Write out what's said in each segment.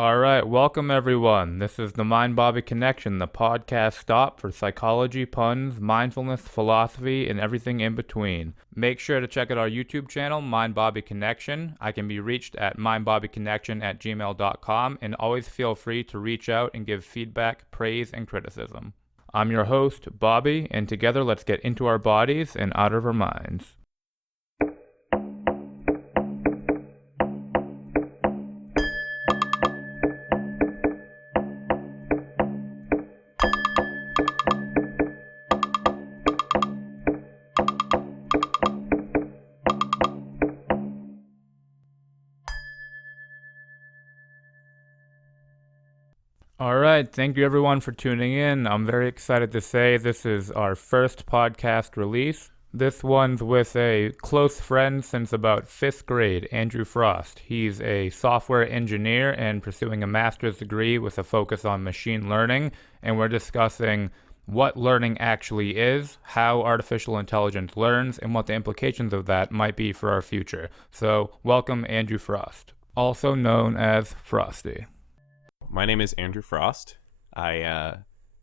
All right, welcome everyone. This is the Mind Body Connection, the podcast stop for psychology, puns, mindfulness, philosophy, and everything in between. Make sure to check out our YouTube channel, Mind Body Connection. I can be reached at mindbodyconnection@gmail.com, and always feel free to reach out and give feedback, praise, and criticism. I'm your host, Bobby, and together let's get into our bodies and out of our minds. All right, thank you everyone for tuning in. I'm very excited to say this is our first podcast release. This one's with a close friend since about 5th grade, Andrew Frost. He's a software engineer and pursuing a master's degree with a focus on machine learning, and we're discussing what learning actually is, how artificial intelligence learns, and what the implications of that might be for our future. So, welcome Andrew Frost, also known as Frosty. My name is Andrew Frost. I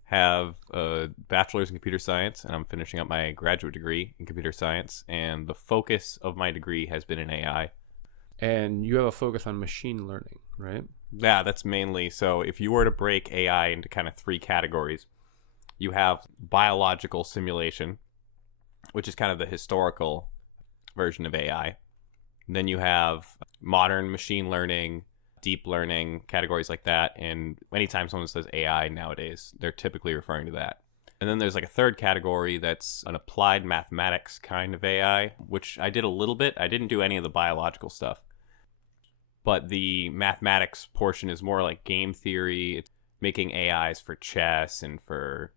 have a bachelor's in computer science, and I'm finishing up my graduate degree in computer science, and the focus of my degree has been in AI. And you have a focus on machine learning, right? Yeah, that's mainly. So if you were to break AI into kind of 3 categories, you have biological simulation, which is kind of the historical version of AI. Then you have modern machine learning, deep learning, categories like that. And anytime someone says AI nowadays, they're typically referring to that. And then there's like a third category that's an applied mathematics kind of AI, which I did a little bit. I didn't do any of the biological stuff. But the mathematics portion is more like game theory. It's making AIs for chess and for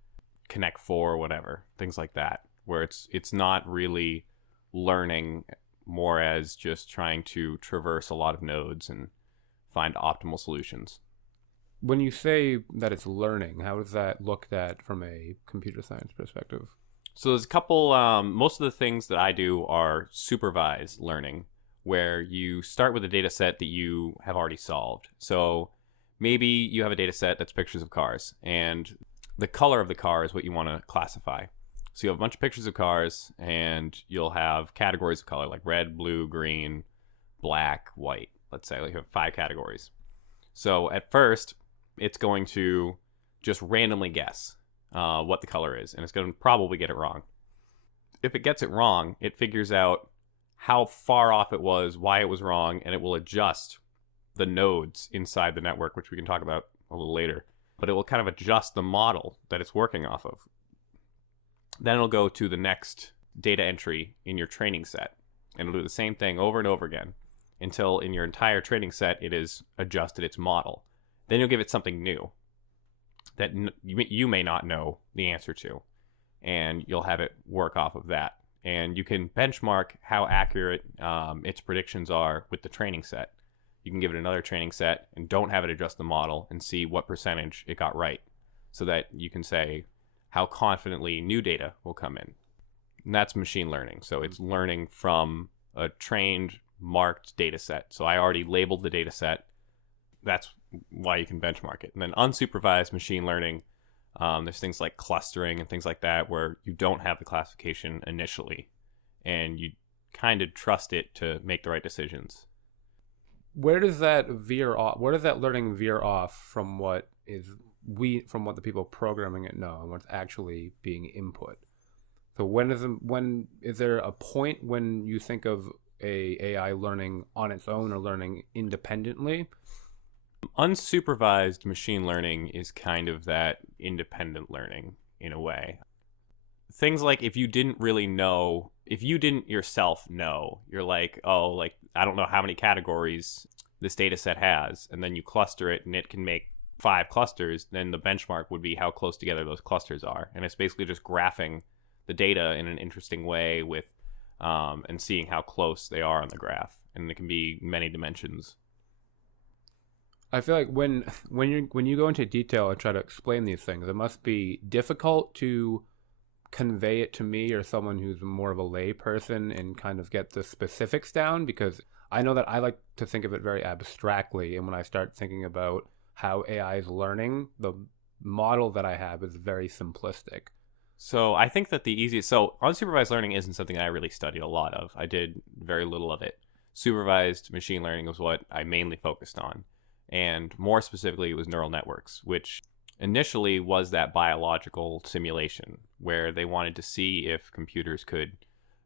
Connect 4 or whatever, things like that, where it's not really learning, more as just trying to traverse a lot of nodes and find optimal solutions. When you say that it's learning, how is that looked at from a computer science perspective? So there's a couple, most of the things that I do are supervised learning, where you start with a data set that you have already solved. So maybe you have a data set that's pictures of cars, and the color of the car is what you want to classify. So you have a bunch of pictures of cars, and you'll have categories of color like red, blue, green, black, white. Let's say you have 5 categories. So at first, it's going to just randomly guess what the color is, and it's going to probably get it wrong. If it gets it wrong, it figures out how far off it was, why it was wrong, and it will adjust the nodes inside the network, which we can talk about a little later. But it will kind of adjust the model that it's working off of. Then it'll go to the next data entry in your training set, and it'll do the same thing over and over again, until in your entire training set it has adjusted its model. Then you'll give it something new that you may not know the answer to, and you'll have it work off of that. And you can benchmark how accurate its predictions are with the training set. You can give it another training set and don't have it adjust the model and see what percentage it got right, so that you can say how confidently new data will come in. And that's machine learning. So it's learning from a trained, marked data set. So I already labeled the data set. That's why you can benchmark it. And then unsupervised machine learning, there's things like clustering and things like that, where you don't have the classification initially, and you kind of trust it to make the right decisions. Where does that veer off? Where does that learning veer off from what the people programming it know and what's actually being input? So when is there a point when you think of a AI learning on its own or learning independently? Unsupervised machine learning is kind of that independent learning in a way. Things like if you didn't yourself know, you're like, oh, like, I don't know how many categories this data set has, and then you cluster it and it can make 5 clusters, then the benchmark would be how close together those clusters are. And it's basically just graphing the data in an interesting way with and seeing how close they are on the graph. And it can be many dimensions. I feel like when you go into detail and try to explain these things, it must be difficult to convey it to me or someone who's more of a lay person and kind of get the specifics down, because I know that I like to think of it very abstractly, and when I start thinking about how AI is learning, the model that I have is very simplistic. So I think that so unsupervised learning isn't something I really studied a lot of. I did very little of it. Supervised machine learning was what I mainly focused on. And more specifically, it was neural networks, which initially was that biological simulation where they wanted to see if computers could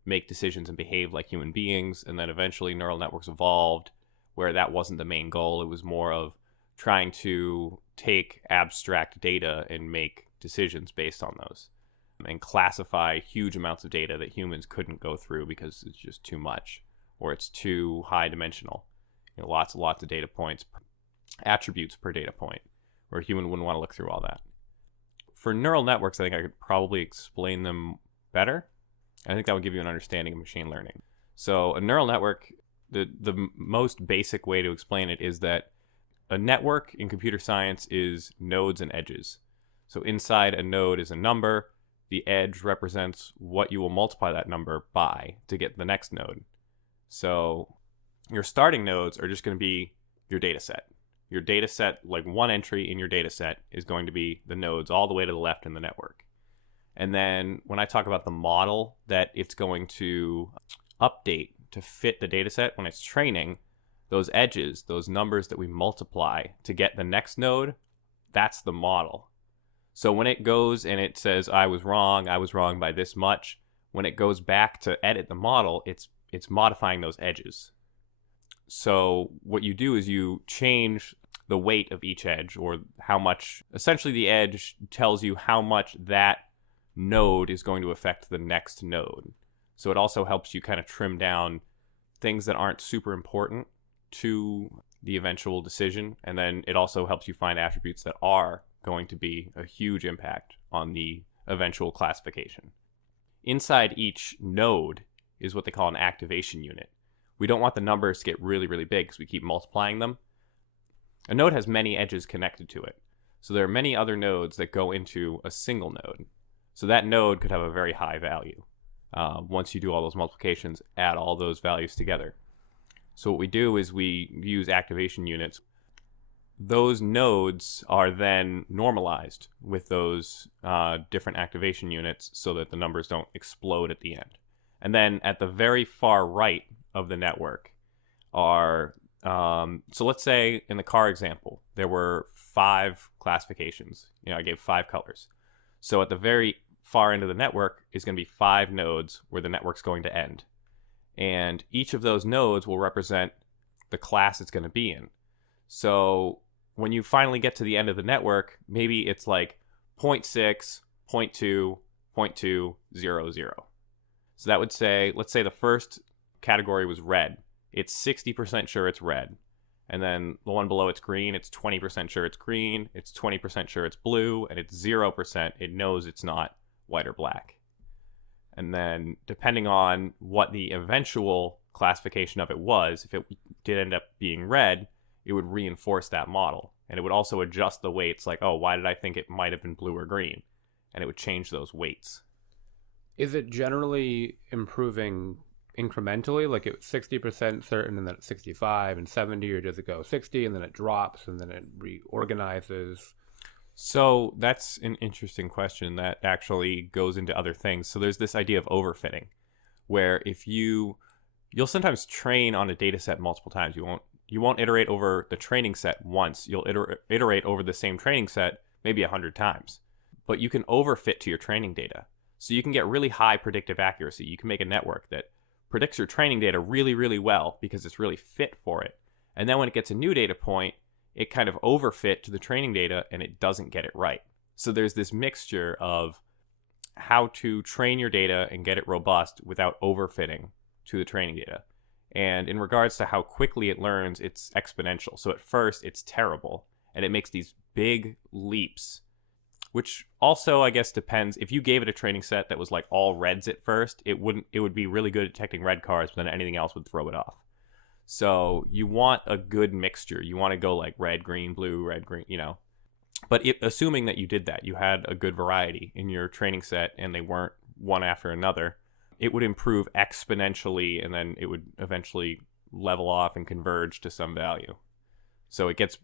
make decisions and behave like human beings. And then eventually neural networks evolved where that wasn't the main goal. It was more of trying to take abstract data and make decisions based on those and classify huge amounts of data that humans couldn't go through because it's just too much or it's too high dimensional. Lots and lots of data points, attributes per data point, where a human wouldn't want to look through all that. For neural networks, I think I could probably explain them better. I think that would give you an understanding of machine learning. So a neural network, the most basic way to explain it is that a network in computer science is nodes and edges. So inside a node is a number. The edge represents what you will multiply that number by to get the next node. So your starting nodes are just going to be your data set. Your data set, like one entry in your data set, is going to be the nodes all the way to the left in the network. And then when I talk about the model that it's going to update to fit the data set when it's training, those edges, those numbers that we multiply to get the next node, that's the model. So when it goes and it says, I was wrong by this much, when it goes back to edit the model, it's modifying those edges. So what you do is you change the weight of each edge, or how much, essentially the edge tells you how much that node is going to affect the next node. So it also helps you kind of trim down things that aren't super important to the eventual decision. And then it also helps you find attributes that are going to be a huge impact on the eventual classification. Inside each node is what they call an activation unit. We don't want the numbers to get really, really big because we keep multiplying them. A node has many edges connected to it. So there are many other nodes that go into a single node. So that node could have a very high value. Once you do all those multiplications, add all those values together. So what we do is we use activation units. Those nodes are then normalized with those different activation units so that the numbers don't explode at the end. And then at the very far right of the network are, so let's say in the car example, there were 5 classifications. I gave 5 colors. So at the very far end of the network is going to be 5 nodes where the network's going to end. And each of those nodes will represent the class it's going to be in. So when you finally get to the end of the network, maybe it's like 0.6, 0.2, 0.200. So that would say, let's say the first category was red. It's 60% sure it's red. And then the one below it's green, it's 20% sure it's green, it's 20% sure it's blue, and it's 0% it knows it's not white or black. And then depending on what the eventual classification of it was, if it did end up being red, it would reinforce that model. And it would also adjust the weights, like, oh, why did I think it might have been blue or green? And it would change those weights. Is it generally improving incrementally? Like it's 60% certain and then it's 65 and 70, or does it go 60 and then it drops and then it reorganizes? So that's an interesting question that actually goes into other things. So there's this idea of overfitting, where if you'll sometimes train on a data set multiple times. You won't iterate over the training set once. You'll iterate over the same training set maybe 100 times. But you can overfit to your training data. So you can get really high predictive accuracy. You can make a network that predicts your training data really, really well because it's really fit for it. And then when it gets a new data point, it kind of overfit to the training data and it doesn't get it right. So there's this mixture of how to train your data and get it robust without overfitting to the training data. And in regards to how quickly it learns, it's exponential. So at first it's terrible and it makes these big leaps, which also I guess depends. If you gave it a training set that was like all reds at first, it would be really good at detecting red cars, but then anything else would throw it off. So you want a good mixture. You want to go like red, green, blue, red, green, But assuming that you did that, you had a good variety in your training set and they weren't one after another, it would improve exponentially and then it would eventually level off and converge to some value. So it gets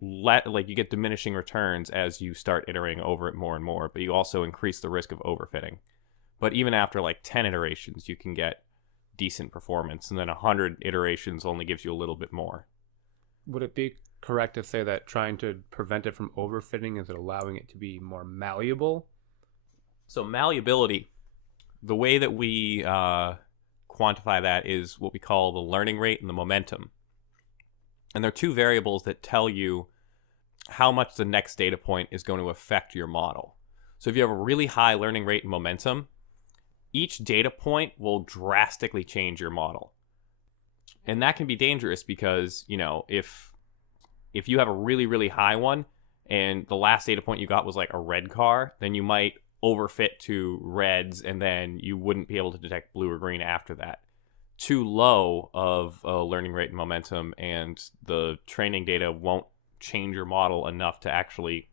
you get diminishing returns as you start iterating over it more and more, but you also increase the risk of overfitting. But even after like 10 iterations, you can get decent performance, and then 100 iterations only gives you a little bit more. Would it be correct to say that trying to prevent it from overfitting is allowing it to be more malleable? So malleability, the way that we quantify that is what we call the learning rate and the momentum. And there are two variables that tell you how much the next data point is going to affect your model. So if you have a really high learning rate and momentum, each data point will drastically change your model. And that can be dangerous because, if you have a really, really high one and the last data point you got was like a red car, then you might overfit to reds and then you wouldn't be able to detect blue or green after that. Too low of a learning rate and momentum, and the training data won't change your model enough to actually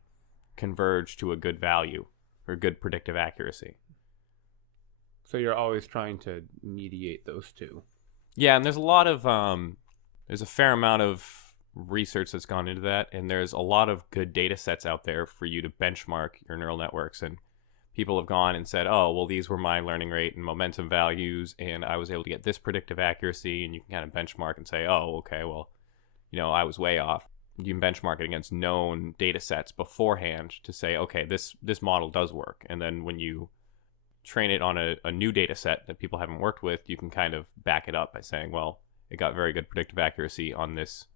converge to a good value or good predictive accuracy. So you're always trying to mediate those two. Yeah, and there's a fair amount of research that's gone into that, and there's a lot of good data sets out there for you to benchmark your neural networks. And people have gone and said, oh, well, these were my learning rate and momentum values, and I was able to get this predictive accuracy, and you can kind of benchmark and say, oh, okay, well, I was way off. You can benchmark it against known data sets beforehand to say, okay, this model does work. And then when you train it on a new data set that people haven't worked with, you can kind of back it up by saying, well, it got very good predictive accuracy on this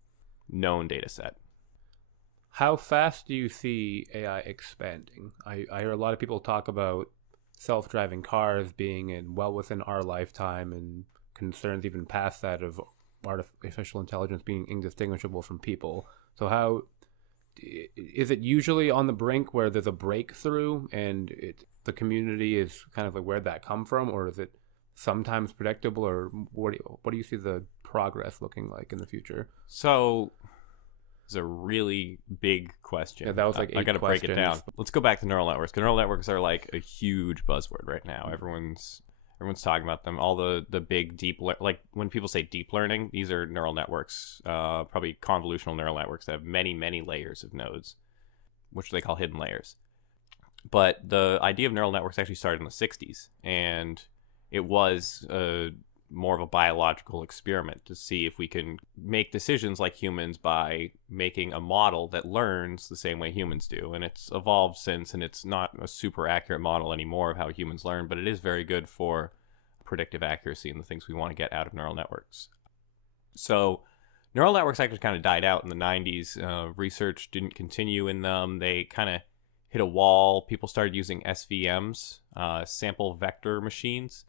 known data set. How fast do you see AI expanding? I hear a lot of people talk about self-driving cars being well within our lifetime, and concerns even past that of artificial intelligence being indistinguishable from people. So how is it usually on the brink where there's a breakthrough and the community is kind of like, where'd that come from? Or is it sometimes predictable? Or what do you see the progress looking like in the future? So it's a really big question. Yeah, that was like I got to break it down. Let's go back to neural networks. Because neural networks are like a huge buzzword right now. Everyone's talking about them. All the big like when people say deep learning, these are neural networks, probably convolutional neural networks that have many, many layers of nodes, which they call hidden layers. But the idea of neural networks actually started in the 60s, and it was more of a biological experiment to see if we can make decisions like humans by making a model that learns the same way humans do. And it's evolved since, and it's not a super accurate model anymore of how humans learn, but it is very good for predictive accuracy and the things we want to get out of neural networks. So neural networks actually kind of died out in the 90s. Research didn't continue in them. They kind of hit a wall. People started using SVMs, sample vector machines,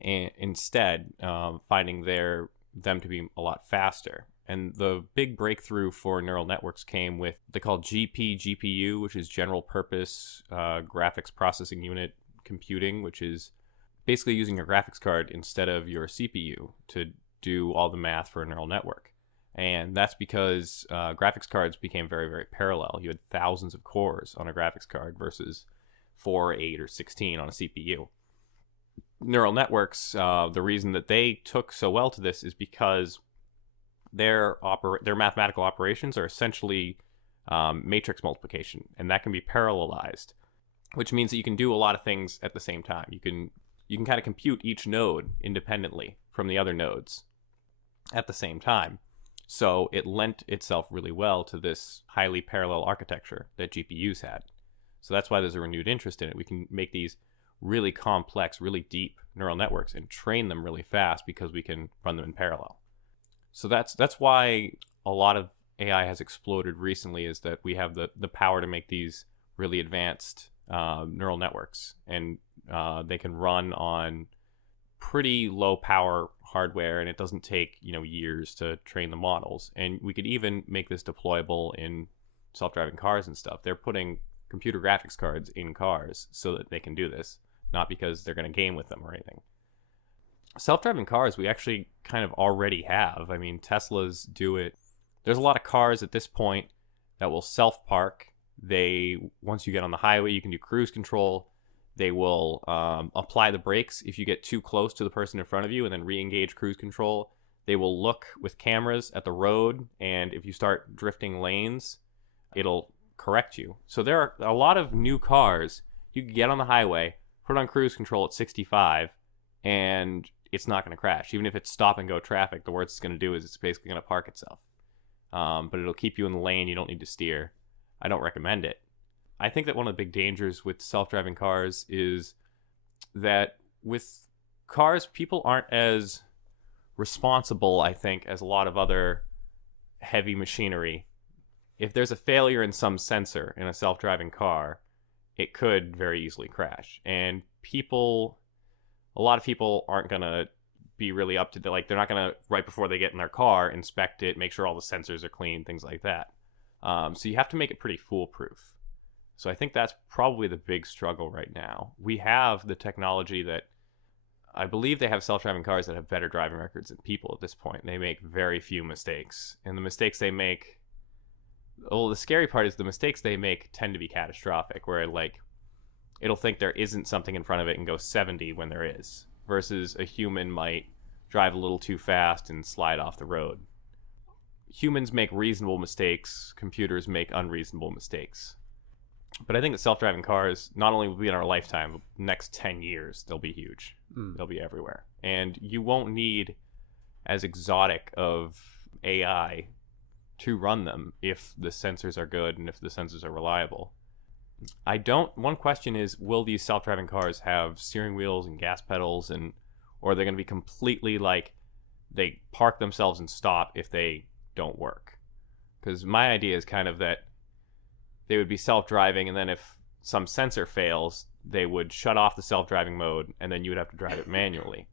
and instead finding them to be a lot faster. And the big breakthrough for neural networks came with they call GPU, which is general purpose graphics processing unit computing, which is basically using your graphics card instead of your CPU to do all the math for a neural network. And that's because graphics cards became very, very parallel. You had thousands of cores on a graphics card versus 4, 8, or 16 on a CPU. Neural networks, the reason that they took so well to this is because their mathematical operations are essentially matrix multiplication, and that can be parallelized, which means that you can do a lot of things at the same time. You can kind of compute each node independently from the other nodes at the same time. So it lent itself really well to this highly parallel architecture that GPUs had. So that's why there's a renewed interest in it. We can make these really complex, really deep neural networks and train them really fast because we can run them in parallel. So that's why a lot of AI has exploded recently, is that we have the power to make these really advanced neural networks, and they can run on pretty low power hardware, and it doesn't take years to train the models. And we could even make this deployable in self-driving cars and stuff. They're putting computer graphics cards in cars so that they can do this, not because they're going to game with them or anything. Self-driving cars we actually kind of already have. I mean, Teslas do it. There's a lot of cars at this point that will self-park. Once you get on the highway, you can do cruise control. They will apply the brakes if you get too close to the person in front of you, and then re-engage cruise control. They will look with cameras at the road, and if you start drifting lanes, it'll correct you. So there are a lot of new cars. You can get on the highway, put on cruise control at 65, and it's not going to crash. Even if it's stop and go traffic, the worst it's going to do is it's basically going to park itself. But it'll keep you in the lane. You don't need to steer. I don't recommend it. I think that one of the big dangers with self-driving cars is that with cars, people aren't as responsible, I think, as a lot of other heavy machinery. If there's a failure in some sensor in a self-driving car, it could very easily crash. And a lot of people aren't going to be really up to date. Like, they're not going to, right before they get in their car, inspect it, make sure all the sensors are clean, things like that. So you have to make it pretty foolproof. So I think that's probably the big struggle right now. We have the technology that, I believe they have self-driving cars that have better driving records than people at this point. They make very few mistakes. And the mistakes they make, well, the scary part is the mistakes they make tend to be catastrophic, where like it'll think there isn't something in front of it and go 70 when there is, versus a human might drive a little too fast and slide off the road. Humans make reasonable mistakes, computers make unreasonable mistakes. But I think that self-driving cars not only will be in our lifetime, but next 10 years, they'll be huge. They'll be everywhere. And you won't need as exotic of AI to run them if the sensors are good and if the sensors are reliable. One question is, will these self-driving cars have steering wheels and gas pedals, or are they going to be completely like they park themselves and stop if they don't work? Because my idea is kind of that they would be self-driving, and then if some sensor fails, they would shut off the self-driving mode, and then you would have to drive it manually.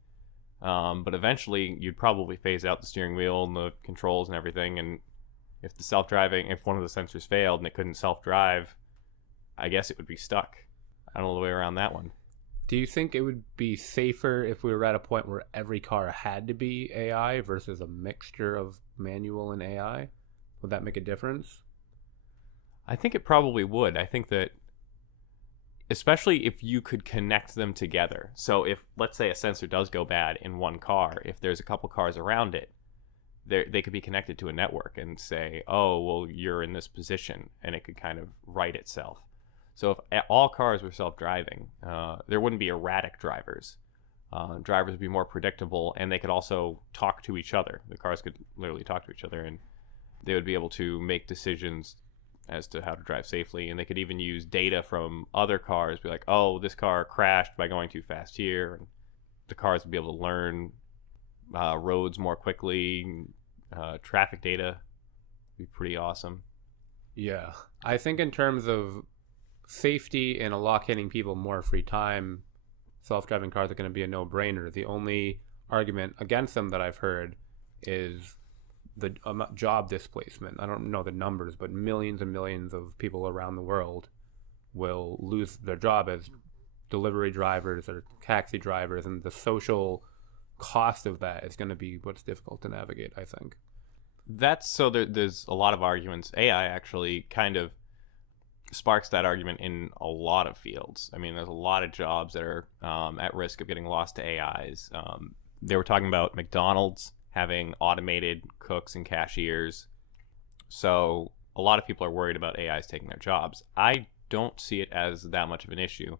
But eventually, you'd probably phase out the steering wheel and the controls and everything, and if one of the sensors failed and it couldn't self-drive, I guess it would be stuck. I don't know the way around that one. Do you think it would be safer if we were at a point where every car had to be AI versus a mixture of manual and AI? Would that make a difference? I think it probably would. I think that, especially if you could connect them together. So if, let's say, a sensor does go bad in one car, if there's a couple cars around it, they could be connected to a network and say, oh, well, you're in this position, and it could kind of right itself. So if all cars were self-driving, there wouldn't be erratic drivers. Drivers would be more predictable, and they could also talk to each other. The cars could literally talk to each other, and they would be able to make decisions as to how to drive safely. And they could even use data from other cars, be like, oh, this car crashed by going too fast here. And the cars would be able to learn roads more quickly. Traffic data would be pretty awesome. Yeah. I think in terms of safety and allocating people more free time, self-driving cars are going to be a no-brainer. The only argument against them that I've heard is the job displacement. I don't know the numbers, but millions and millions of people around the world will lose their job as delivery drivers or taxi drivers, and the social cost of that is going to be what's difficult to navigate, I think. There's a lot of arguments. AI actually kind of sparks that argument in a lot of fields. I mean, there's a lot of jobs that are at risk of getting lost to AIs. They were talking about McDonald's having automated cooks and cashiers. So a lot of people are worried about AIs taking their jobs. I don't see it as that much of an issue.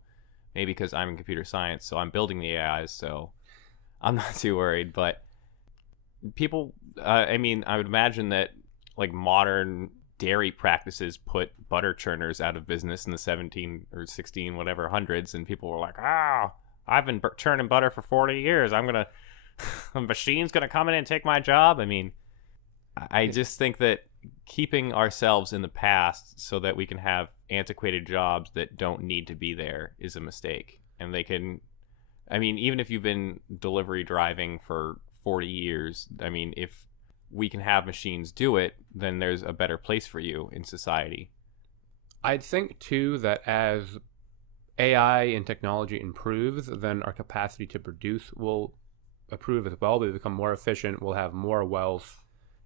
Maybe because I'm in computer science, so I'm building the AIs, so I'm not too worried. But people, I would imagine that like modern dairy practices put butter churners out of business in the 17 or 16, whatever, hundreds, and people were like, I've been churning butter for 40 years. A machine's going to come in and take my job. I mean, I just think that keeping ourselves in the past so that we can have antiquated jobs that don't need to be there is a mistake. And even if you've been delivery driving for 40 years, if we can have machines do it, then there's a better place for you in society. I'd think, too, that as AI and technology improves, then our capacity to produce will improve as well. We become more efficient, we'll have more wealth,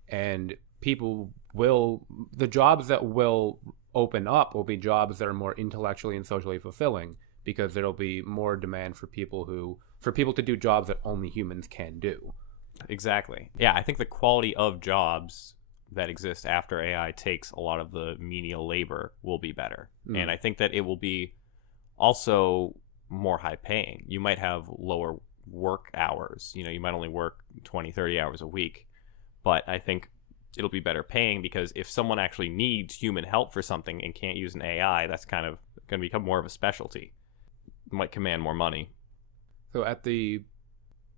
and the jobs that will open up will be jobs that are more intellectually and socially fulfilling, because there'll be more demand for people to do jobs that only humans can do. Exactly. Yeah, I think the quality of jobs that exist after AI takes a lot of the menial labor will be better. And I think that it will be also more high paying. You might have lower work hours. You know, you might only work 20, 30 hours a week. But I think it'll be better paying because if someone actually needs human help for something and can't use an AI, that's kind of going to become more of a specialty. It might command more money. So at the,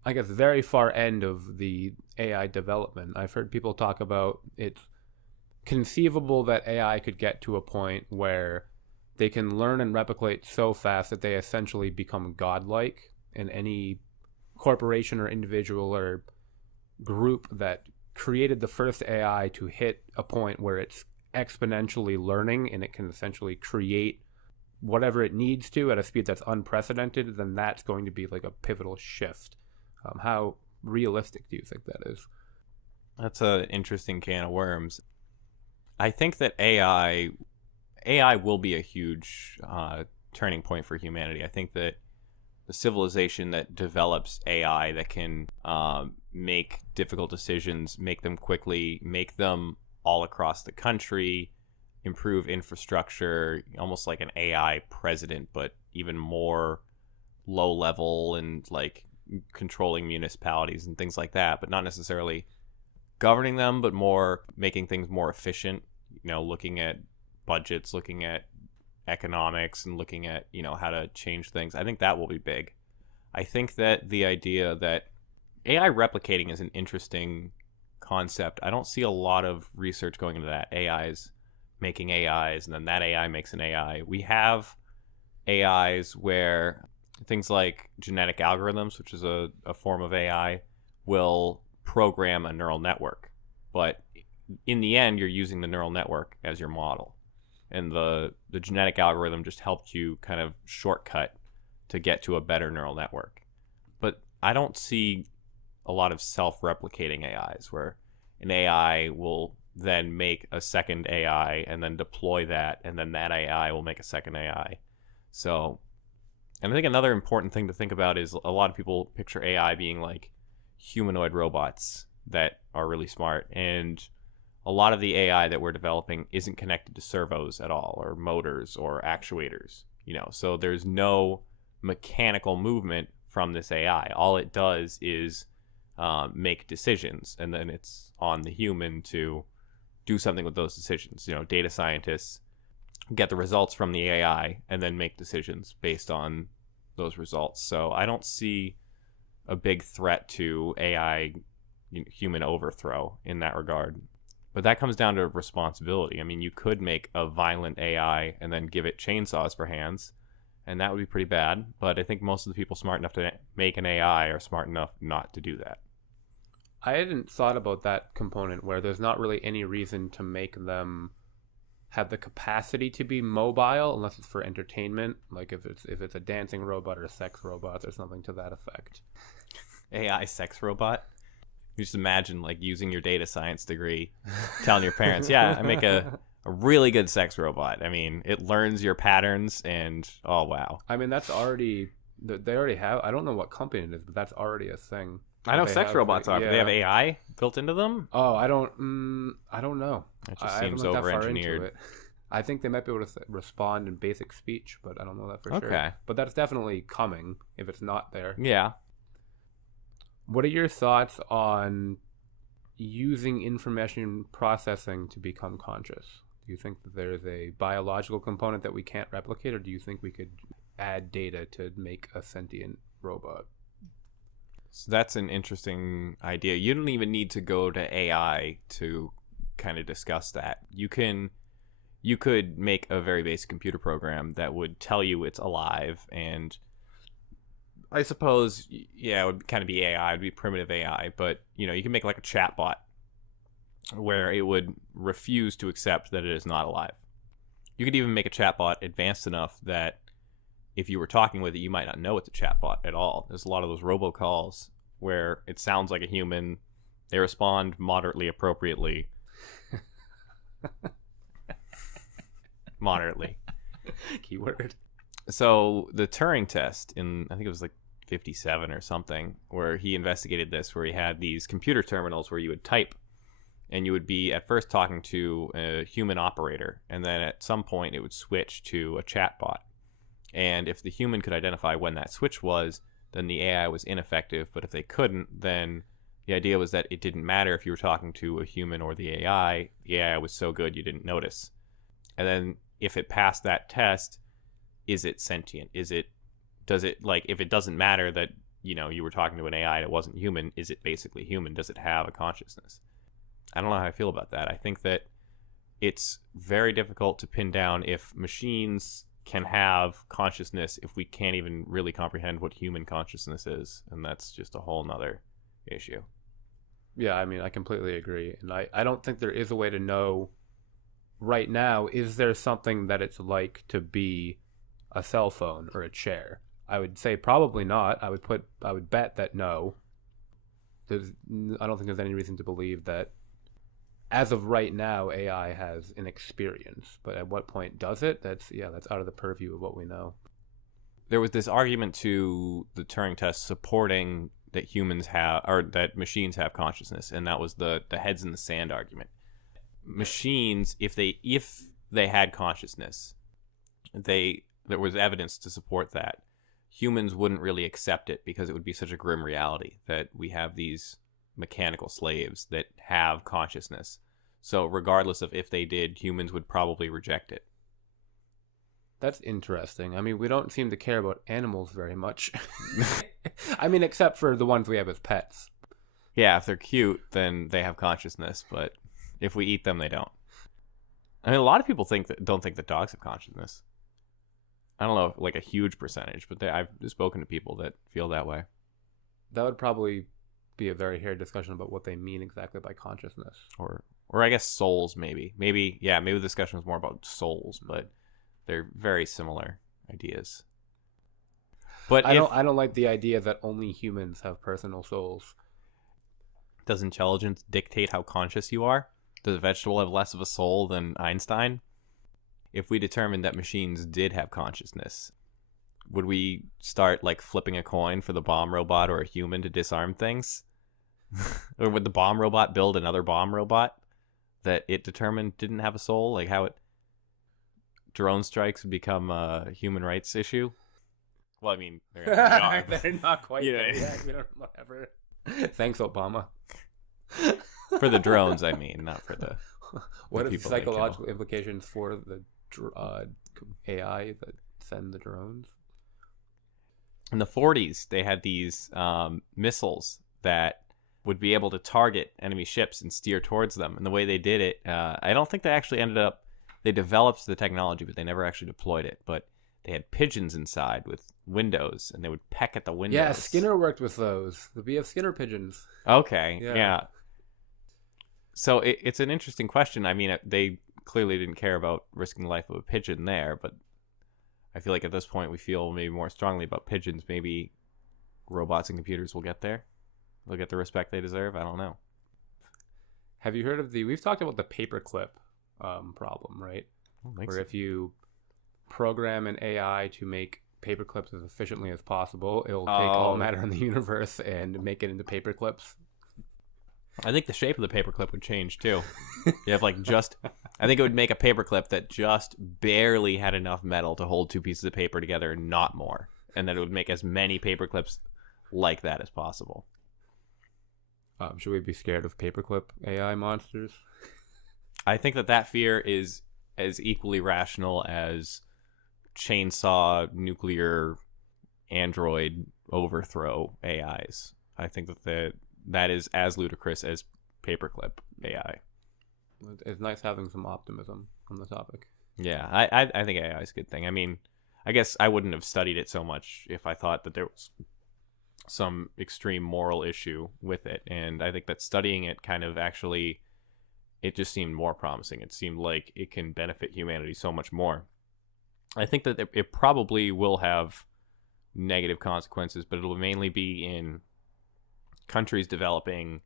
I guess, very far end of the AI development, I've heard people talk about it's conceivable that AI could get to a point where they can learn and replicate so fast that they essentially become godlike, and any corporation or individual or group that created the first AI to hit a point where it's exponentially learning and it can essentially create whatever it needs to at a speed that's unprecedented, then that's going to be like a pivotal shift. How realistic do you think that is? That's an interesting can of worms. I think that AI will be a huge turning point for humanity. I think that the civilization that develops AI that can make difficult decisions, make them quickly, make them all across the country, improve infrastructure, almost like an AI president, but even more low level and like controlling municipalities and things like that, but not necessarily governing them, but more making things more efficient, you know, looking at budgets, looking at economics, and looking at, you know, how to change things. I think that will be big. I think that the idea that AI replicating is an interesting concept. I don't see a lot of research going into that. AIs making AIs, and then that AI makes an AI. We have AIs where things like genetic algorithms, which is a form of AI, will program a neural network. But in the end, you're using the neural network as your model. And the genetic algorithm just helped you kind of shortcut to get to a better neural network. But I don't see a lot of self-replicating AIs where an AI will then make a second AI and then deploy that, and then that AI will make a second AI. So, and I think another important thing to think about is a lot of people picture AI being like humanoid robots that are really smart, and a lot of the AI that we're developing isn't connected to servos at all, or motors or actuators, you know, so there's no mechanical movement from this AI. All it does is make decisions, and then it's on the human to do something with those decisions. You know, data scientists get the results from the AI and then make decisions based on those results. So I don't see a big threat to AI human overthrow in that regard. But that comes down to responsibility. I mean, you could make a violent AI and then give it chainsaws for hands, and that would be pretty bad. But I think most of the people smart enough to make an AI are smart enough not to do that. I hadn't thought about that component where there's not really any reason to make them have the capacity to be mobile unless it's for entertainment, like if it's a dancing robot or a sex robot or something to that effect. AI sex robot? You just imagine like using your data science degree, telling your parents, yeah, I make a really good sex robot. I mean, it learns your patterns, and oh wow. I mean, that's already, they already have, I don't know what company it is, but that's already a thing. I know sex robots are, but they have AI built into them? Oh, I don't know. It just seems over-engineered. I think they might be able to respond in basic speech, but I don't know that for sure. Okay. But that's definitely coming if it's not there. Yeah. What are your thoughts on using information processing to become conscious? Do you think that there's a biological component that we can't replicate, or do you think we could add data to make a sentient robot? So that's an interesting idea. You don't even need to go to AI to kind of discuss that. You could make a very basic computer program that would tell you it's alive, and I suppose, yeah, it would kind of be AI. It would be primitive AI, but you know, you can make like a chatbot where it would refuse to accept that it is not alive. You could even make a chatbot advanced enough that if you were talking with it, you might not know it's a chatbot at all. There's a lot of those robocalls where it sounds like a human. They respond moderately appropriately. Moderately. Keyword. So the Turing test I think it was like 57 or something, where he investigated this, where he had these computer terminals where you would type, and you would be at first talking to a human operator, and then at some point it would switch to a chatbot. And if the human could identify when that switch was, then the AI was ineffective. But if they couldn't, then the idea was that it didn't matter if you were talking to a human or the AI. The AI was so good you didn't notice. And then if it passed that test, is it sentient? Does it, like, if it doesn't matter that, you were talking to an AI and it wasn't human, is it basically human? Does it have a consciousness? I don't know how I feel about that. I think that it's very difficult to pin down if machines can have consciousness if we can't even really comprehend what human consciousness is. And that's just a whole nother issue. Yeah, I mean, I completely agree. And I don't think there is a way to know right now, is there something that it's like to be a cell phone or a chair? I would say probably not. I would bet that no. I don't think there's any reason to believe that as of right now, AI has an experience. But at what point does it? That's out of the purview of what we know. There was this argument to the Turing test supporting that humans have, or that machines have consciousness, and that was the heads in the sand argument. Machines, if they had consciousness, there was evidence to support that. Humans wouldn't really accept it because it would be such a grim reality that we have these mechanical slaves that have consciousness. So regardless of if they did, humans would probably reject it. That's interesting. I mean, we don't seem to care about animals very much. I mean, except for the ones we have as pets. Yeah, if they're cute, then they have consciousness, but if we eat them, they don't. I mean, a lot of people don't think that dogs have consciousness. I don't know, like a huge percentage, but I've spoken to people that feel that way. That would probably be a very hairy discussion about what they mean exactly by consciousness. Or I guess souls, maybe. Maybe the discussion was more about souls, but they're very similar ideas. But I don't like the idea that only humans have personal souls. Does intelligence dictate how conscious you are? Does a vegetable have less of a soul than Einstein? If we determined that machines did have consciousness, would we start like flipping a coin for the bomb robot or a human to disarm things? Or would the bomb robot build another bomb robot that it determined didn't have a soul? Like how drone strikes would become a human rights issue? Well, I mean, they're not quite there yet. We don't, whatever. Thanks, Obama. For the drones, I mean, not for the what are the psychological implications for the AI that send the drones? In the 40s, they had these missiles that would be able to target enemy ships and steer towards them. And the way they did it, I don't think they actually they developed the technology, but they never actually deployed it. But they had pigeons inside with windows, and they would peck at the windows. Yeah, Skinner worked with those. The B.F. Skinner pigeons. Okay, yeah. So it's an interesting question. I mean, they clearly didn't care about risking the life of a pigeon there, but I feel like at this point we feel maybe more strongly about pigeons. Maybe robots and computers will get there. They'll get the respect they deserve. I don't know. Have you heard of we've talked about the paperclip problem, right? Where if you program an AI to make paperclips as efficiently as possible, it'll take all matter in the universe and make it into paperclips. I think the shape of the paperclip would change too. You have I think it would make a paperclip that just barely had enough metal to hold two pieces of paper together, not more. And then it would make as many paperclips like that as possible. Should we be scared of paperclip AI monsters? I think that fear is as equally rational as chainsaw nuclear android overthrow AIs. I think that is as ludicrous as paperclip AI. It's nice having some optimism on the topic. Yeah, I think AI is a good thing. I mean, I guess I wouldn't have studied it so much if I thought that there was some extreme moral issue with it. And I think that studying it kind of actually, it just seemed more promising. It seemed like it can benefit humanity so much more. I think that it probably will have negative consequences, but it'll mainly be in countries developing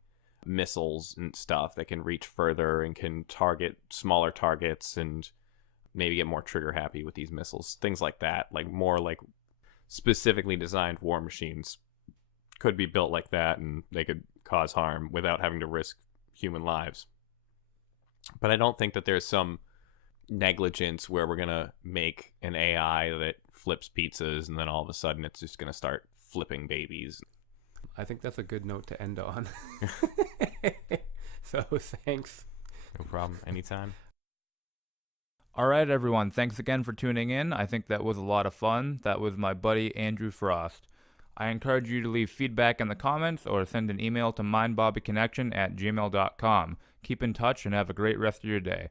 missiles and stuff that can reach further and can target smaller targets and maybe get more trigger happy with these missiles. Things like that, like more like specifically designed war machines could be built like that, and they could cause harm without having to risk human lives. But I don't think that there's some negligence where we're going to make an AI that flips pizzas and then all of a sudden it's just going to start flipping babies. I think that's a good note to end on. So thanks. No problem. Anytime. All right, everyone. Thanks again for tuning in. I think that was a lot of fun. That was my buddy Andrew Frost. I encourage you to leave feedback in the comments or send an email to mindbobbyconnection@gmail.com. Keep in touch and have a great rest of your day.